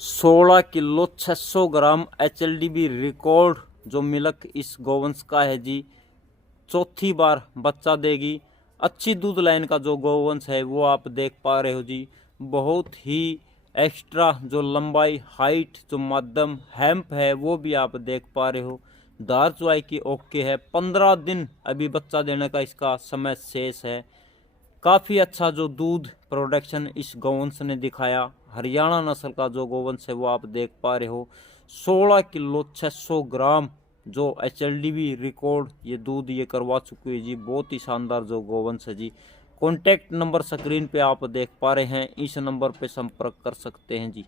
16 kilo 600 ग्राम HLDB record जो milk इस गोवंश का है जी। चौथी बार बच्चा देगी। अच्छी दूध लाइन का जो गोवंश है वो आप देख पा रहे हो जी। बहुत ही एक्स्ट्रा जो लंबाई हाइट जो मध्यम हैम्प है वो भी आप देख पा रहे हो। दार चुआई की ओके है। 15 दिन अभी बच्चा देने का इसका समय शेष है। काफ़ी अच्छा जो दूध प्रोडक्शन इस गोवंश ने दिखाया। हरियाणा नस्ल का जो गोवंश है वो आप देख पा रहे हो। 16 किलो 600 ग्राम जो HLDB रिकॉर्ड ये दूध ये करवा चुकी है जी। बहुत ही शानदार जो गोवंश है जी। कॉन्टैक्ट नंबर स्क्रीन पे आप देख पा रहे हैं, इस नंबर पे संपर्क कर सकते हैं जी।